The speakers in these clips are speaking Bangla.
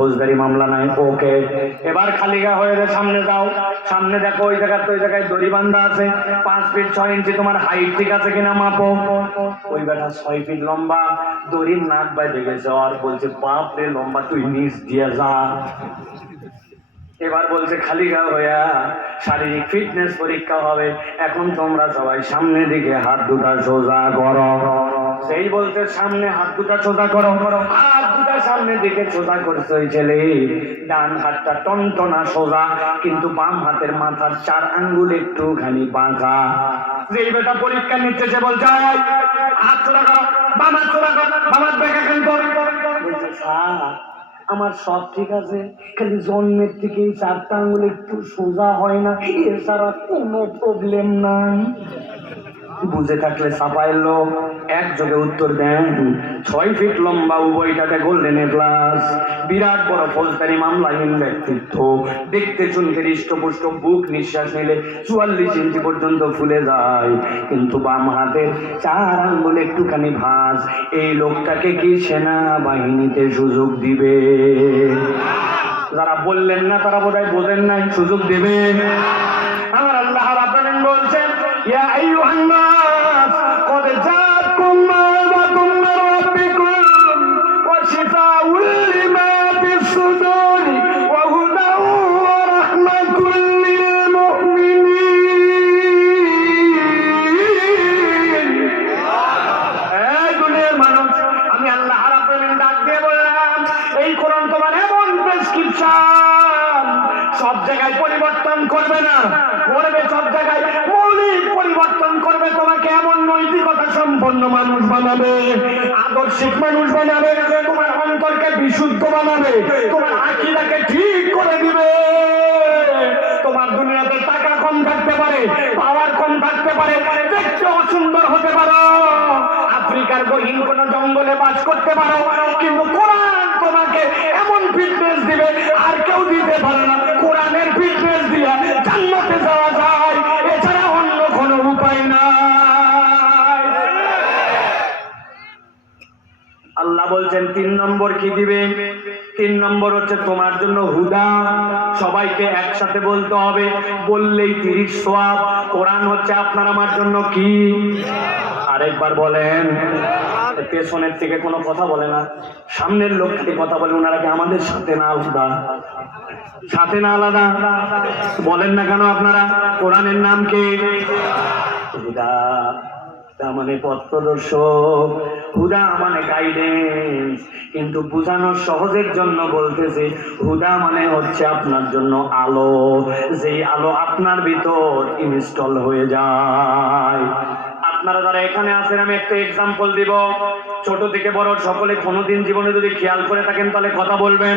ফৌজদারি মামলা নাই। ওকে, এবার খালি গা হয়ে সামনে যাও, সামনে দেখো ওই জায়গায় তো ওই জায়গায় দড়ি বান্ধা আছে, 5 ফিট 6 ইঞ্চি তোমার হাইট ঠিক আছে কিনা মাপো। ওই বেটা 6 ফিট লম্বা, দড়ির নাক বাইরে গেছে, আর বলছে বাপ রে লম্বা, তুই নিচ দিয়ে যা। এবার বলছে খালি গা হইয়া শারীরিক ফিটনেস পরীক্ষা হবে, এখন তোমরা সবাই সামনের দিকে হাত দুটা সোজা করো। সেই বলছে সামনে হাত দুটা সোজা করো, হাত দুটা সামনের দিকে সোজা করছে ওই ছেলে। ডান হাতটা টনটনা সোজা, কিন্তু বাম হাতের মাথার 4 আঙ্গুল একটুখানি বাঁকা। যেই বেটা পরীক্ষা নিচ্ছে সে বলছে হাত সোজা করো, বাম হাত সোজা করো, বাম হাত বেঁকা কেন করো? বলছে স্যার আমার সব ঠিক আছে, খালি জন্মের থেকে 4টা আঙ্গুল একটু সোজা হয় না, এছাড়া কোনো প্রবলেম নাই। বুঝে থাকলে সাফাইল লোক একযোগে উত্তর দেন। 6 ফিট লম্বা, উভয়টাতে গোল্ডেন গ্লাস, বিরাট বড় ফৌজদারি মামলাহীন ব্যক্তিত্ব, দেখতে শুনতে হৃষ্টপুষ্ট, বুক নিঃশ্বাস নিলে 44 ইঞ্চি পর্যন্ত ফুলে যায়, কিন্তু বাম হাতের 4 আঙ্গুল একটুখানি ভাঁজ। এই লোকটাকে কি সেনাবাহিনীতে সুযোগ দিবে? যারা বললেন না তারা বোধহয় বোঝেন নাই, সুযোগ দেবে। আমার আল্লাহ রাব্বুল আলামিন বলছেন ইয়া আইয়ুহান নাস ক্বাদ জাআকুম মাও'যাতুম মির রাব্বিকুম ওয়া শিফাউল লিমা ফিস সুদুরি ওয়া হুদাও ওয়া রাহমাতুল লিল মুমিনিন। এই দুনিয়ার মানুষ, আমি আল্লাহ রাব্বুল আলামিন ডাক দিয়ে বললাম এই কোরআন তোমার এমন প্রেসক্রিপশন, সব জায়গায় পরিবর্তন করবে না, করবে সব জায়গায় মৌলিক পরিবর্তন করবে, তোমাকে এমন নৈতিকতা সম্পন্ন মানুষ বানাবে, আদর্শিক মানুষ বানাবে, তোমার অন্তরকে বিশুদ্ধ বানাবে, তোমার আকীদাকে ঠিক করে দিবে। তোমার দুনিয়াতে টাকা কম থাকতে পারে, পাওয়ার কম থাকতে পারে, দেখতে অসুন্দর হতে পারো, আফ্রিকার গহীন কোন জঙ্গলে বাস করতে পারো, কিন্তু কোরআন তোমাকে এমন ফিটনেস দিবে আর কেউ দিতে পারে না। কোরআনের ফিটনেস দিয়ে জান্নাতে যাওয়া যায়, এছাড়া অন্য কোনো উপায় নাই। আল্লাহ বলছেন 3 নম্বর কি দিবে? 3 নম্বর হচ্ছে তোমার জন্য হুদা। সবাইকে একসাথে বলতে হবে, বললেই 30 সওয়াব। কোরআন হচ্ছে আপনার আমার জন্য কি? আরেকবার বলেন। পেছনের থেকে কোনো কথা বলে না, সামনের লোক থেকে কথা বলে। ওনারা কি আমাদের সাথে না আলাদা? সাথে না আলাদা? বলেন না কেন আপনারা? কোরআনের নাম কি? হুদা। মানে পথ প্রদর্শক, হুদা মানে গাইডেন্স। কিন্তু বুঝানোর সহজের জন্য বলতেছি, হুদা মানে হচ্ছে আপনার জন্য আলো, যেই আলো আপনার ভিতর ইনস্টল হয়ে যায়। আপনারা যারা এখানে আছেন, আমি একটা এক্সাম্পল দিব। ছোট থেকে বড় সকলে কোনোদিন জীবনে যদি খেয়াল করে থাকেন তাহলে কথা বলবেন।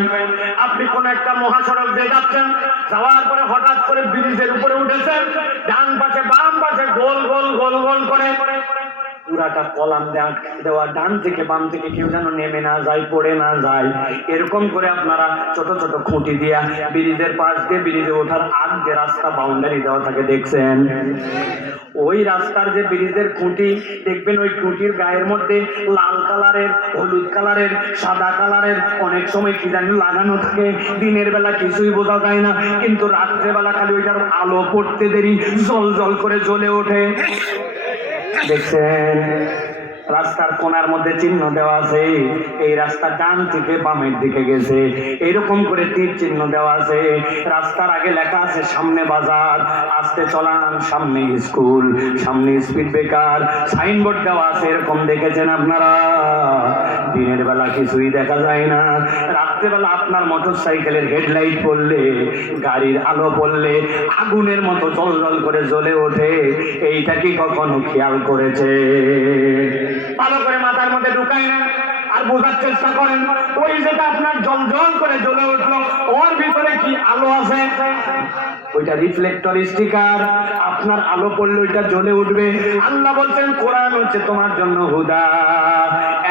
আপনি কোন একটা মহাসড়ক দিয়ে যাচ্ছেন, যাওয়ার পরে হঠাৎ করে ব্রিজের উপরে উঠেছেন, ডান পাশে বাম পাশে গোল গোল গোল গোল করে পুরাটা কলাম দেওয়া, ডান থেকে বাম থেকে কেউ যেন নেমে না যায়, পড়ে না যায়, এরকম করে আপনারা ছোট ছোট খুঁটি দিয়া ব্রিজের পাশ দিয়ে ব্রিজে ওঠার আগ দিয়ে রাস্তা বাউন্ডারি দেওয়া থাকে, দেখছেন? ওই রাস্তার যে ব্রিজের খুঁটি দেখবেন, ওই খুঁটির গায়ের মধ্যে লাল কালারের, হলুদ কালারের, সাদা কালারের অনেক সময় কি জানি লাগানো থাকে। দিনের বেলা কিছুই বোঝা যায় না, কিন্তু রাত্রেবেলা খালি ওইটার আলো পড়তে দেরি জল জল করে জ্বলে ওঠে, দেখছেন? রাস্তার কোনার মধ্যে চিহ্ন দেওয়া আছে, এই রাস্তা ডান থেকে বামের দিকে গেছে, এইরকম করে তীর চিহ্ন দেওয়া আছে। রাস্তার আগে লেখা আছে সামনে বাজার, আসতে চলান, সামনে স্কুল, সামনে স্পিড ব্রেকার, সাইনবোর্ড দেওয়া আছে। এরকম দেখেছেন আপনারা? দিনের বেলা কিছুই দেখা যায় না, রাত্রেবেলা আপনার মোটর সাইকেলের হেডলাইট পড়লে, গাড়ির আলো পড়লে আগুনের মতো জল জল করে জ্বলে ওঠে। এইটা কি কখনো খেয়াল করেছে? ভালো করে মাথার মধ্যে ঢুকাই না আর বোঝার চেষ্টা করেন। ওই যেটা আপনার জল জল করে জ্বলে উঠলো, ওর ভিতরে কি আলো আছে? ওইটা রিফ্লেক্টর স্টিকার, আপনার আলো পড়লে ওইটা জ্বলে উঠবে। আল্লাহ বলছেন কোরআন হচ্ছে তোমার জন্য হুদা।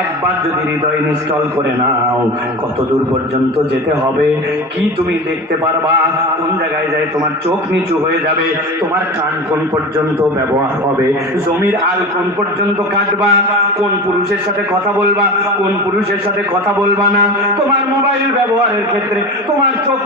একবার যদি হৃদয় ইনস্টল করে নাও, কত দূর পর্যন্ত যেতে হবে কি তুমি দেখতে পারবা, কোন জায়গায় যায় তোমার চোখ নিচু হয়ে যাবে, তোমার কান কোন পর্যন্ত ব্যবহার হবে, জমির আল কোন পর্যন্ত কাটবা, কোন পুরুষের সাথে কথা বলবা, কোন পুরুষের সাথে কথা বলবা না, তোমার মোবাইল ব্যবহারের ক্ষেত্রে তোমার চোখ